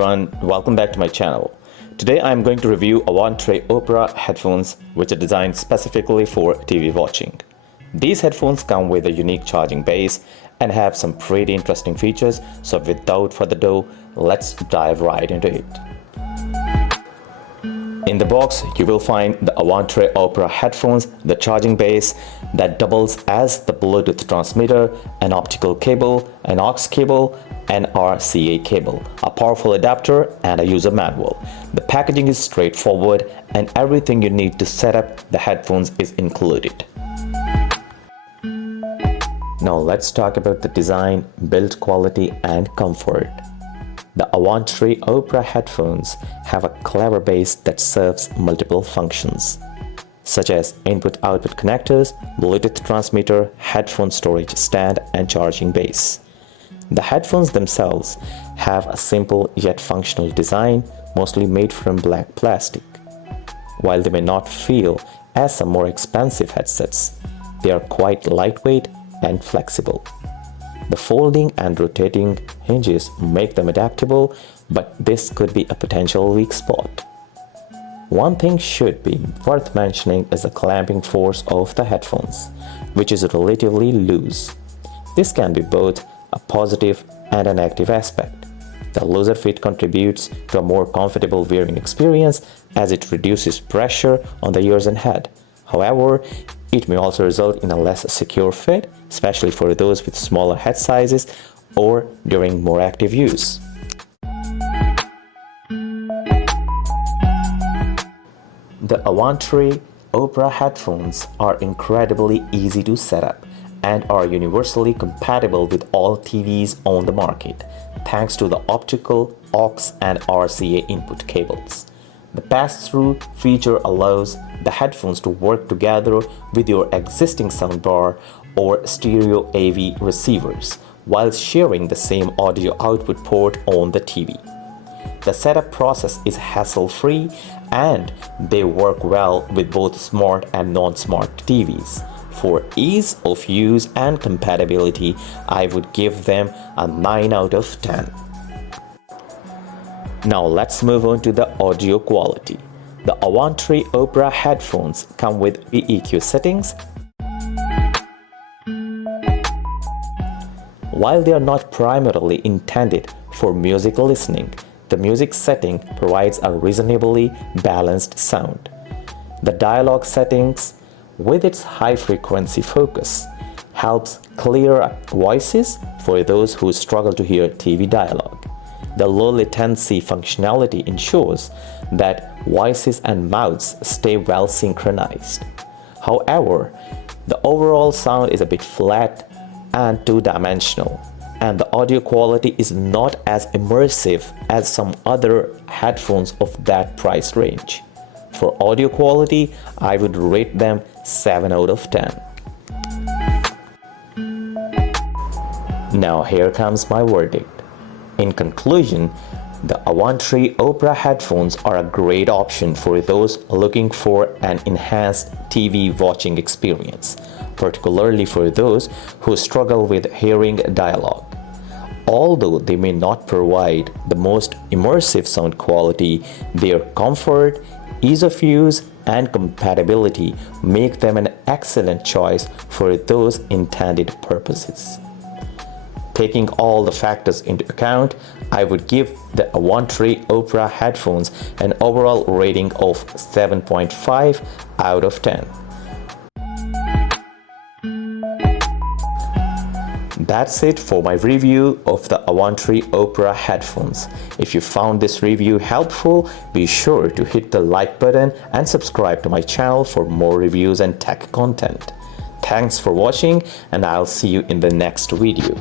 everyone, welcome back to my channel. Today I am going to review Avantree Opera Headphones, which are designed specifically for TV watching. These headphones come with a unique charging base and have some pretty interesting features, so without further ado, let's dive right into it. In the box, you will find the Avantree Opera Headphones, the charging base that doubles as the Bluetooth transmitter, an optical cable, an aux cable, an RCA cable, a powerful adapter, and a user manual. The packaging is straightforward and everything you need to set up the headphones is included. Now let's talk about the design, build quality, and comfort. The Avantree Opera Headphones have a clever base that serves multiple functions, such as input-output connectors, Bluetooth transmitter, headphone storage stand, and charging base. The headphones themselves have a simple yet functional design, mostly made from black plastic. While they may not feel as some more expensive headsets, they are quite lightweight and flexible. The folding and rotating hinges make them adaptable, but this could be a potential weak spot. One thing should be worth mentioning is the clamping force of the headphones, which is relatively loose. This can be both a positive and a negative aspect. The looser fit contributes to a more comfortable wearing experience as it reduces pressure on the ears and head. However, it may also result in a less secure fit, especially for those with smaller head sizes or during more active use. The Avantree Opera Headphones are incredibly easy to set up and are universally compatible with all TVs on the market, thanks to the optical, aux, and RCA input cables. The pass-through feature allows the headphones to work together with your existing soundbar or stereo AV receivers while sharing the same audio output port on the TV. The setup process is hassle-free and they work well with both smart and non-smart TVs. For ease of use and compatibility, I would give them a 9 out of 10. Now let's move on to the audio quality. The Avantree Opera Headphones come with EQ settings. While they are not primarily intended for music listening, the music setting provides a reasonably balanced sound. The dialogue settings, with its high-frequency focus, helps clear voices for those who struggle to hear TV dialogue. The low latency functionality ensures that voices and mouths stay well synchronized. However, the overall sound is a bit flat and two-dimensional, and the audio quality is not as immersive as some other headphones of that price range. For audio quality, I would rate them 7 out of 10. Now here comes my verdict. In conclusion, the Avantree Opera Headphones are a great option for those looking for an enhanced TV watching experience, particularly for those who struggle with hearing dialogue. Although they may not provide the most immersive sound quality, their comfort, ease of use, and compatibility make them an excellent choice for those intended purposes. Taking all the factors into account, I would give the Avantree Opera Headphones an overall rating of 7.5 out of 10. That's it for my review of the Avantree Opera Headphones. If you found this review helpful, be sure to hit the like button and subscribe to my channel for more reviews and tech content. Thanks for watching, and I'll see you in the next video.